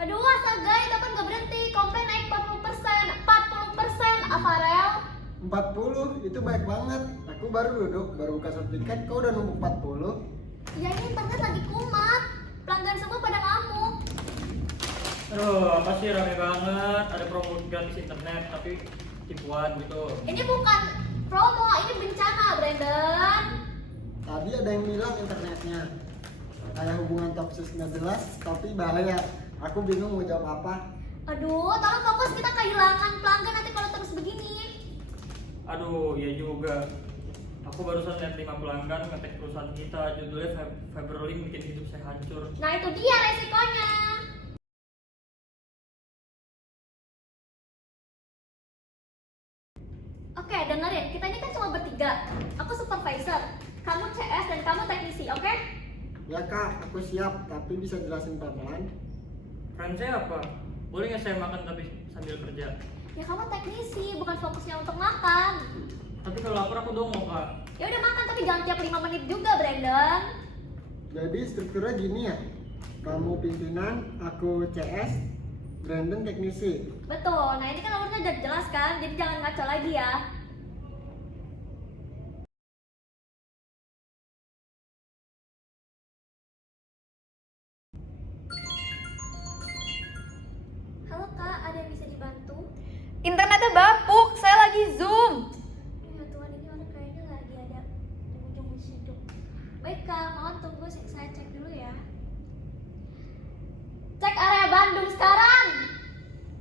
Aduh, astaga, itu kan gak berhenti. Komplain naik 40%, 40%, Afarel. 40 itu baik banget. Aku baru duduk, baru buka sertifikat, kau udah numpuk 40. Ya ini internet lagi kumat. Pelanggan semua pada ngamuk. Aduh, apa sih rame banget. Ada promo gratis internet, tapi tipuan gitu. Ini bukan promo, ini bencana, Brandon. Tadi ada yang bilang internetnya kayak hubungan toksis nggak jelas, tapi bahaya. Aku bingung mau jawab apa. Aduh, tolong fokus, kita kehilangan pelanggan nanti kalau terus begini. Aduh, ya juga. Aku barusan lihat 5 pelanggan ngetek perusahaan kita, judulnya Fiberlink bikin hidup saya hancur. Nah itu dia resikonya. Oke, dengerin, kita ini kan cuma bertiga. Aku supervisor, kamu CS dan kamu teknisi, oke? Ya kak, aku siap, tapi bisa jelasin pelan-pelan. Peran saya apa? Boleh nggak saya makan tapi sambil kerja? Ya kamu teknisi, bukan fokusnya untuk makan. Tapi kalau lapar aku dong mau kak. Ya udah makan tapi jangan tiap 5 menit juga, Brandon. Jadi strukturnya gini ya, kamu pimpinan, aku CS, Brandon teknisi. Betul, nah ini kan nomornya udah jelas kan, jadi jangan ngaco lagi ya. Halo kak, ada yang bisa dibantu? Internetnya bapuk, saya lagi Zoom. Ya Tuhan, ini orang kayaknya lagi ada di ujung hidup. Baik kak, mohon tunggu saya cek dulu ya. Cek area Bandung sekarang.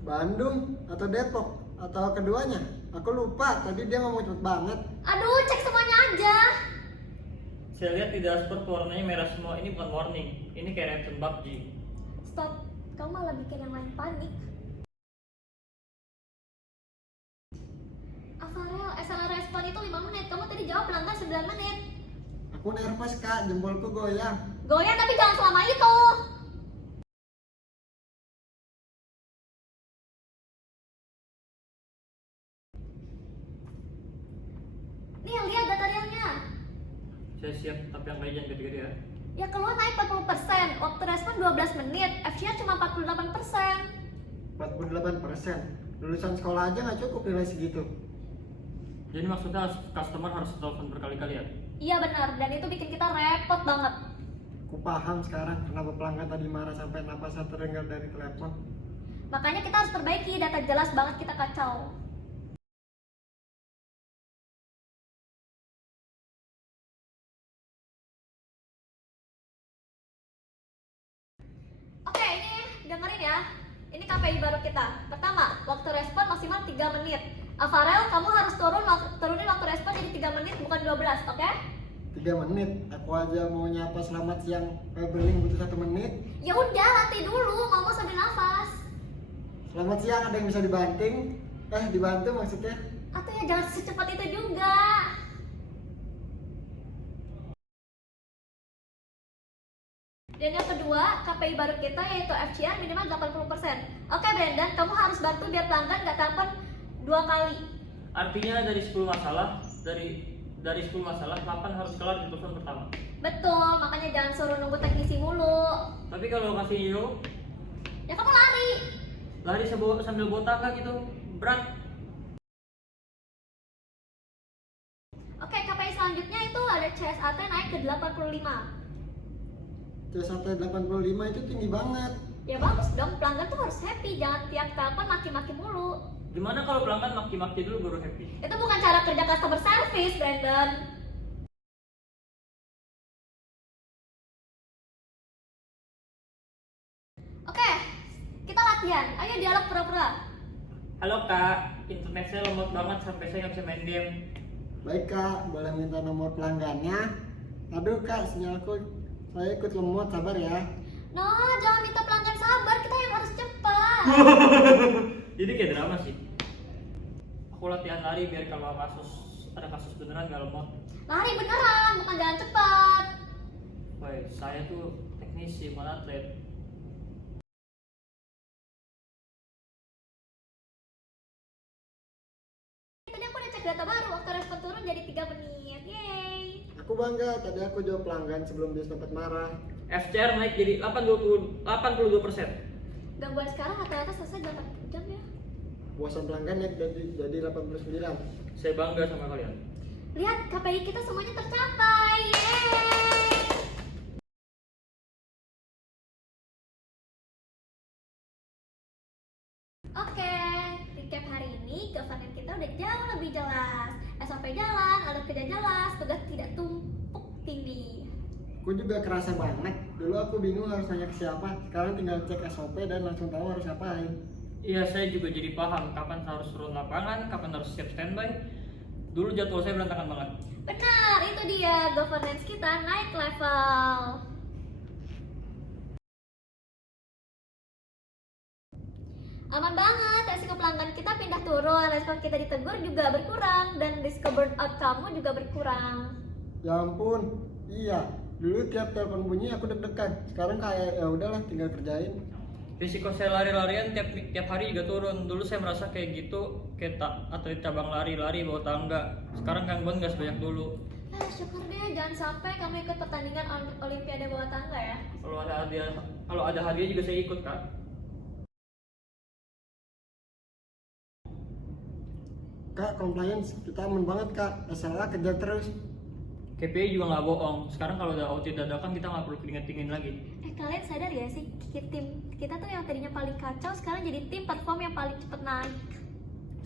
Bandung atau Depok atau keduanya? Aku lupa, tadi dia ngomong cepet banget. Aduh, cek semuanya aja. Saya lihat di dashboard warnanya merah semua. Ini bukan warning, ini kayak random PUBG. Stop, kamu malah bikin yang lain panik. Afarel, SLR respon itu 5 menit, kamu tadi jawab pelanggan 9 menit. Aku nervous kak, jempolku goyang. Goyang tapi jangan selama itu. Nih, lihat data realnya. Saya siap, tapi yang lain jangan gede-gede ya. Ya keluar naik 40%, waktu respon 12 menit, FCR cuma 48%. 48%. Lulusan sekolah aja nggak cukup nilai segitu. Jadi maksudnya customer harus telepon berkali-kali ya? Iya benar, dan itu bikin kita repot banget. Aku paham sekarang kenapa pelanggan tadi marah sampai napasnya terdengar dari telepon. Makanya kita harus perbaiki, data jelas banget kita kacau. Oke, ini dengerin ya. Ini KPI baru kita. Pertama, waktu respon maksimal 3 menit. Afarel, kamu harus turunin waktu respon jadi 3 menit bukan 12, oke? 3 menit, aku aja mau nyapa selamat siang Fiberlink butuh 1 menit. Ya udah, latih dulu, ngomong sambil nafas. Selamat siang, ada yang bisa dibanting? Dibantu maksudnya. Atau ya jangan secepat itu juga. Dan yang kedua, KPI baru kita yaitu FCR minimal 80%. Oke Brandon, kamu harus bantu biar pelanggan nggak telepon 2 kali. Artinya dari 10 masalah, dari 10 masalah 8 harus kelar di telepon pertama. Betul, makanya jangan suruh nunggu teknisi mulu. Tapi kalau kasih yo, Ya kamu lari. lari sambil bawa tangga gitu, berat. Oke, KPI selanjutnya itu ada CSAT naik ke 85. C1 85 itu tinggi banget. Ya bagus dong, pelanggan tuh harus happy, jangan tiap telepon maki-maki mulu. Gimana kalau pelanggan maki-maki dulu baru happy? Itu bukan cara kerja customer service, Brandon. Oke, kita latihan. Ayo dialog pura-pura. Halo kak, internet saya lemot banget sampai saya nggak bisa main game. Baik kak, boleh minta nomor pelanggannya? Aduh kak, sinyalku saya ikut lemot, sabar ya. No, jangan minta pelanggan sabar, kita yang harus cepat. Jadi kayak drama sih. Aku latihan lari biar kalau ada kasus beneran nggak lemot. Lari beneran, bukan jalan cepat. Woi, saya tuh teknisi, bukan atlet. Tadi aku udah cek data baru, waktu respon turun jadi 3 menit. Yeay. Aku bangga, tadi aku jawab pelanggan sebelum dia sempat marah. FCR naik jadi 82%. Gangguan sekarang rata-rata selesai 8 jam ya. Puasan pelanggan naik jadi 89. Saya bangga sama kalian. Lihat, KPI kita semuanya tercapai. Yeay! Oke, recap hari ini governance kita udah jauh lebih jelas. SOP jalan, alur kerja jelas, tugas tidak tumpuk tindih. Aku juga kerasa banget. Dulu aku bingung harus nanya ke siapa. Sekarang tinggal cek SOP dan langsung tahu harus ngapain. Iya, saya juga jadi paham kapan harus turun lapangan, kapan harus siap standby. Dulu jadwal saya berantakan banget. Benar, itu dia governance kita naik level. Aman banget, resiko pelanggan kita pindah turun, respon kita ditegur juga berkurang, dan risiko burnout kamu juga berkurang. Ya ampun, iya. Dulu tiap telepon bunyi aku deg-degan. Sekarang kayak ya udahlah tinggal kerjain. Risiko saya lari-larian tiap hari juga turun. Dulu saya merasa kayak gitu, kayak atlet cabang lari bawah tangga. Sekarang gangguan nggak sebanyak dulu. Syukur deh, jangan sampai kamu ikut pertandingan olimpiade bawah tangga ya. Kalau ada hadiah juga saya ikut, Kak. Kak, compliance kita aman banget kak. SLA kejar terus. KPI juga nggak bohong. Sekarang kalau udah audit dadakan kita nggak perlu keringet-dingin lagi. Kalian sadar ya sih, tim kita tuh yang tadinya paling kacau sekarang jadi tim perform yang paling cepet naik.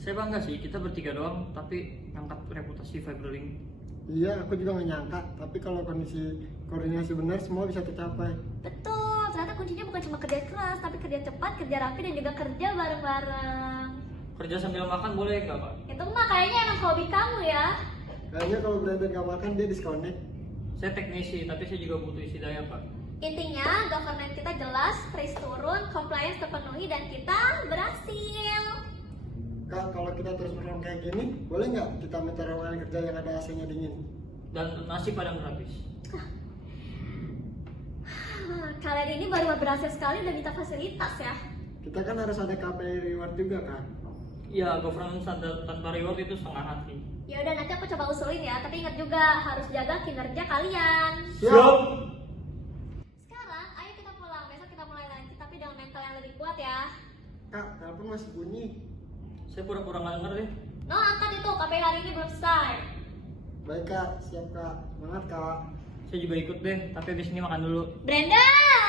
Saya bangga sih, kita bertiga doang, tapi ngangkat reputasi Fiberlink. Iya, aku juga nggak nyangka. Tapi kalau kondisi koordinasi benar, semua bisa tercapai. Betul, ternyata kuncinya bukan cuma kerja keras, tapi kerja cepat, kerja rapi, dan juga kerja bareng-bareng. Kerja sambil makan boleh nggak, Pak? Itu mah kayaknya emang hobi kamu ya. Kayaknya kalau Brandon nggak makan, dia disconnect. Saya teknisi, tapi saya juga butuh isi daya, Pak. Intinya, governance kita jelas, risk turun, compliance terpenuhi, dan kita berhasil. Kak, kalau kita terus perform kayak gini, boleh nggak kita minta ruangan kerja yang ada AC-nya dingin? Dan nasi padang gratis. Kalian ini baru berhasil sekali udah minta fasilitas ya. Kita kan harus ada KPI reward juga kan? Iya, governance tanpa reward itu setengah hati. Ya udah, nanti aku coba usulin ya, tapi ingat juga harus jaga kinerja kalian. Siap! Sekarang, ayo kita pulang. Besok kita mulai lagi, tapi dengan mental yang lebih kuat ya. Kak, telepon masih bunyi. Saya pura-pura nggak denger deh. No, angkat itu, KPI hari ini belum selesai. Baik kak, siap kak. Semangat kak. Saya juga ikut deh, tapi habis ini makan dulu. Brandon!